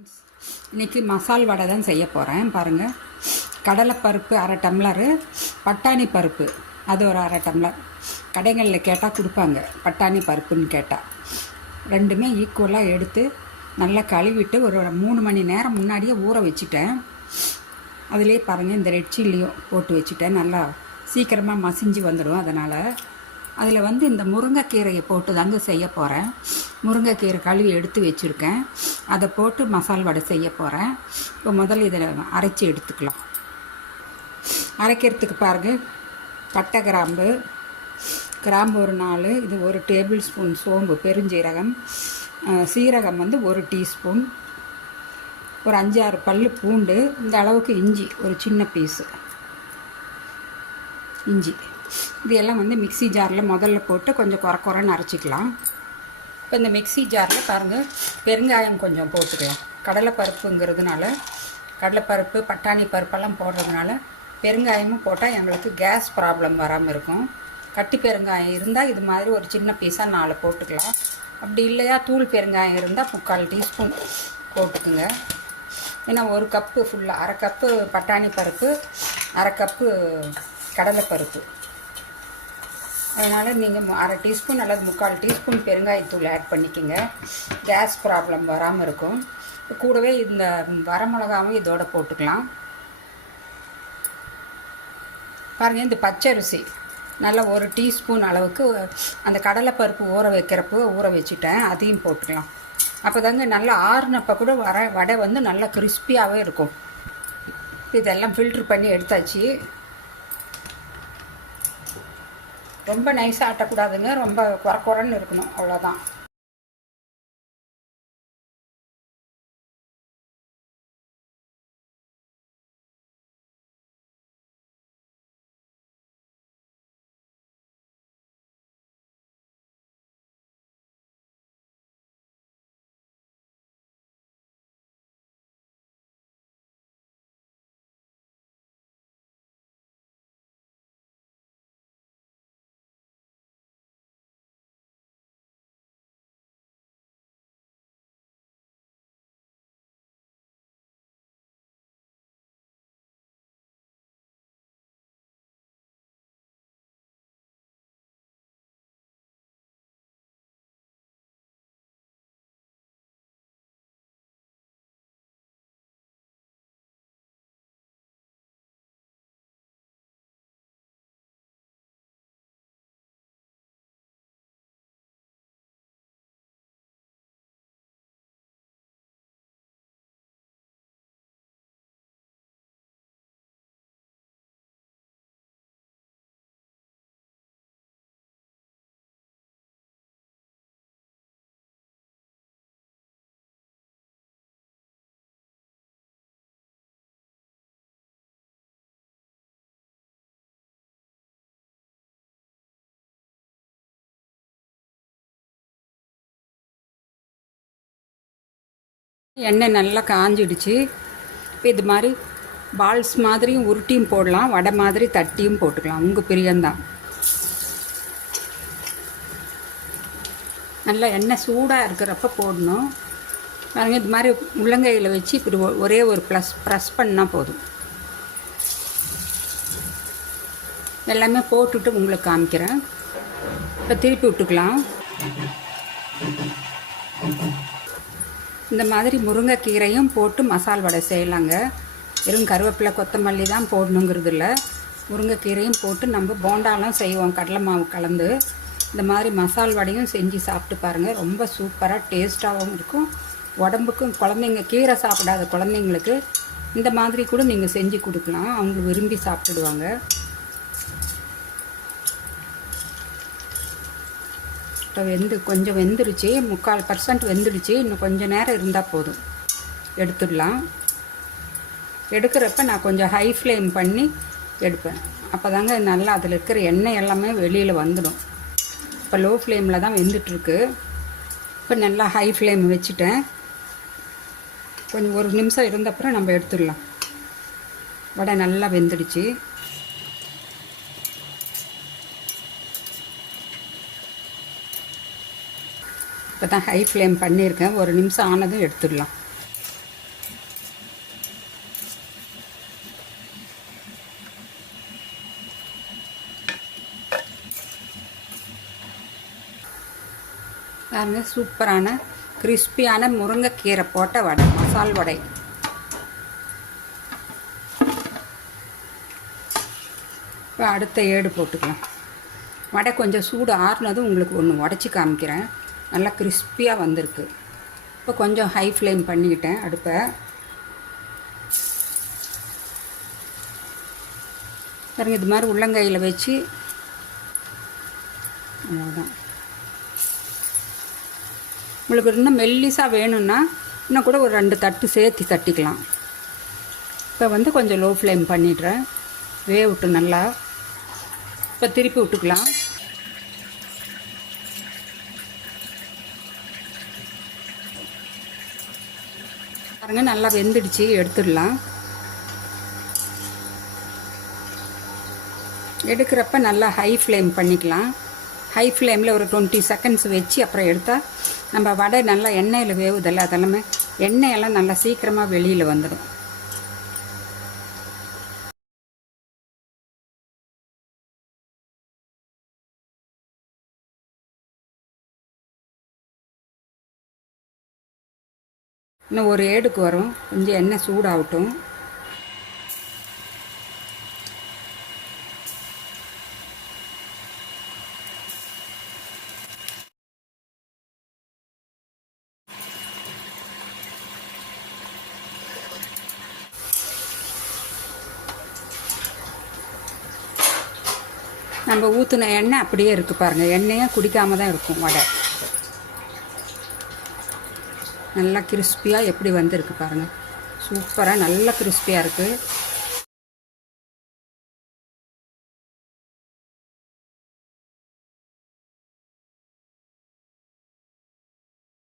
Friends, இன்றைக்கி மசால் வடை தான் செய்ய போகிறேன். பாருங்கள், கடலைப்பருப்பு அரை டம்ளரு, பட்டாணி பருப்பு அது ஒரு அரை டம்ளர். கடைகளில் கேட்டால் கொடுப்பாங்க பட்டாணி பருப்புன்னு கேட்டால். ரெண்டுமே ஈக்குவலாக எடுத்து நல்லா கழுவிட்டு ஒரு 3 மணி நேரம் முன்னாடியே ஊற வச்சுட்டேன். அதுலேயே பாருங்கள், இந்த ரெட் சில்லியும் போட்டு வச்சுட்டேன். நல்லா சீக்கிரமாக மசிஞ்சு வந்துடும். அதனால் அதில் இந்த முருங்கைக்கீரையை போட்டு தாங்க செய்ய போகிறேன். முருங்கைக்கீரை கழுவி எடுத்து வச்சுருக்கேன். அதை போட்டு மசால் வடை செய்ய போகிறேன். இப்போ முதல்ல இதை அரைச்சி எடுத்துக்கலாம். அரைக்கிறதுக்கு பாருங்கள், பட்டை கிராம்பு ஒரு 4, இது 1 டேபிள் ஸ்பூன் சோம்பு, பெருஞ்சீரகம், சீரகம் 1 டீஸ்பூன், ஒரு 5-6 பல் பூண்டு, இந்த அளவுக்கு இஞ்சி, ஒரு சின்ன பீஸு இஞ்சி. இது எல்லாம் மிக்ஸி ஜாரில் முதல்ல போட்டு கொஞ்சம் குறைன்னு அரைச்சிக்கலாம். இப்போ இந்த மிக்ஸி ஜாரில் பாருங்கள், பெருங்காயம் கொஞ்சம் போட்டுக்கலாம். கடலைப்பருப்புங்கிறதுனால, கடலைப்பருப்பு பட்டாணி பருப்பெல்லாம் போடுறதுனால பெருங்காயமும் போட்டால் எங்களுக்கு கேஸ் ப்ராப்ளம் வராமல் இருக்கும். கட்டி பெருங்காயம் இருந்தால் இது மாதிரி ஒரு சின்ன பீஸாக 4 போட்டுக்கலாம். அப்படி இல்லையா தூள் பெருங்காயம் இருந்தால் 3/4 டீஸ்பூன் போட்டுக்குங்க. ஏன்னா 1 கப்பு ஃபுல்லாக, அரை கப்பு பட்டாணி பருப்பு, அரை கப்பு கடலைப்பருப்பு. அதனால் நீங்கள் அரை டீஸ்பூன் அல்லது 3/4 டீஸ்பூன் பெருங்காயத்தூள் ஆட் பண்ணிக்கோங்க. கேஸ் ப்ராப்ளம் வராமல் இருக்கும். கூடவே இந்த வரமிளகாவும் இதோட போட்டுக்கலாம். பாருங்கள், இந்த பச்சரிசி நல்லா 1 டீஸ்பூன் அளவுக்கு அந்த கடலைப்பருப்பு ஊற வச்சுட்டேன். அதையும் போட்டுக்கலாம். அப்போ தாங்க நல்லா ஆறுனப்போ கூட வடை நல்லா கிறிஸ்பியாகவே இருக்கும். இதெல்லாம் ஃபில்ட்ரு பண்ணி எடுத்தாச்சு. ரொம்ப நைஸாக ஆட்டக்கூடாதுங்க, ரொம்ப குறைன்னு இருக்கணும், அவ்வளோதான். எண்ணெய் நல்லா காஞ்சிடுச்சு. இப்போ இது மாதிரி பால்ஸ் மாதிரியும் உருட்டியும் போடலாம், வடை மாதிரி தட்டியும் போட்டுக்கலாம், உங்கள் பிரியம்தான். நல்லா எண்ணெய் சூடாக இருக்கிறப்ப போடணும். பாருங்கள், இது மாதிரி உள்ளங்கையில் வச்சு இப்படி ஒரே ஒரு ப்ரெஸ் பண்ணால் போதும். எல்லாமே போட்டுட்டு உங்களுக்கு காமிக்கிறேன். இப்போ திருப்பி விட்டுக்கலாம். இந்த மாதிரி முருங்கைக்கீரையும் போட்டு மசால் வடை செய்யலாங்க. வெறும் கருவேப்பிலை கொத்தமல்லி தான் போடணுங்கிறது இல்லை. முருங்கைக்கீரையும் போட்டு நம்ம போண்டாலாம் செய்வோம், கடலை மாவு கலந்து. இந்த மாதிரி மசால் வடையும் செஞ்சு சாப்பிட்டு பாருங்கள். ரொம்ப சூப்பராக டேஸ்ட்டாகவும் இருக்கும். உடம்புக்கும், குழந்தைங்க கீரை சாப்பிடாத குழந்தைங்களுக்கு இந்த மாதிரி கூட நீங்கள் செஞ்சு கொடுக்கலாம். அவங்க விரும்பி சாப்பிட்டுடுவாங்க. இப்போ கொஞ்சம் வெந்துருச்சு, 3/4% வெந்துடுச்சு. இன்னும் கொஞ்சம் நேரம் இருந்தால் போதும், எடுத்துடலாம். எடுக்கிறப்ப நான் கொஞ்சம் ஹை ஃப்ளேம் பண்ணி எடுப்பேன். அப்போ தாங்க நல்லா அதில் இருக்கிற எண்ணெய் எல்லாமே வெளியில் வந்துடும். இப்போ லோ ஃப்ளேமில் தான் வெந்துட்டுருக்கு. இப்போ நல்லா ஹை ஃப்ளேம் வச்சுட்டேன். கொஞ்சம் 1 நிமிஷம் இருந்தப்புறம் நம்ம எடுத்துடலாம். வடை நல்லா வெந்துடுச்சு. இப்போ தான் ஹை ஃப்ளேம் பண்ணியிருக்கேன். 1 நிமிஷம் ஆனதும் எடுத்துடலாம். பாருங்க, சூப்பரான கிறிஸ்பியான முருங்கைக்கீரை போட்ட வடை, மசால் வடை. இப்போ அடுத்த ஏடு போட்டுக்கலாம். வடை கொஞ்சம் சூடு ஆறுனதும் உங்களுக்கு ஒன்று உடச்சி காமிக்கிறேன். நல்லா கிறிஸ்பியாக வந்திருக்கு. இப்போ கொஞ்சம் ஹை ஃப்ளேம் பண்ணிக்கிட்டேன் அடுப்பை. பாருங்க, இது மாதிரி உள்ளங்கையில் வச்சு அவ்வளோதான். உங்களுக்கு இன்னும் மெல்லிஸாக வேணும்னா இன்னும் கூட ஒரு 2 தட்டு சேர்த்து தட்டிக்கலாம். இப்போ கொஞ்சம் லோ ஃப்ளேம் பண்ணிடுறேன். விட்டு நல்லா. இப்போ திருப்பி விட்டுக்கலாம். பாருங்க, நல்லா வெந்துடுச்சு, எடுத்துடலாம். எடுக்கிறப்ப நல்லா ஹை ஃப்ளேம் பண்ணிக்கலாம். ஹை ஃப்ளேமில் ஒரு 20 செகண்ட்ஸ் வச்சு அப்புறம் எடுத்தால் நம்ம வடை நல்லா எண்ணெயில் வேவுதில்ல, அதெல்லாமே எண்ணெயெல்லாம் நல்லா சீக்கிரமாக வெளியில் வந்துடும். இன்னும் ஒரு ஏடுக்கு வரும், கொஞ்சம் எண்ணெய் சூடாகட்டும். நம்ம ஊற்றின எண்ணெய் அப்படியே இருக்குது பாருங்கள். எண்ணெயே குடிக்காமல் தான் இருக்கும் வடை. நல்லா கிறிஸ்பியாக எப்படி வந்திருக்கு பாருங்கள். சூப்பராக நல்லா கிறிஸ்பியாக இருக்குது.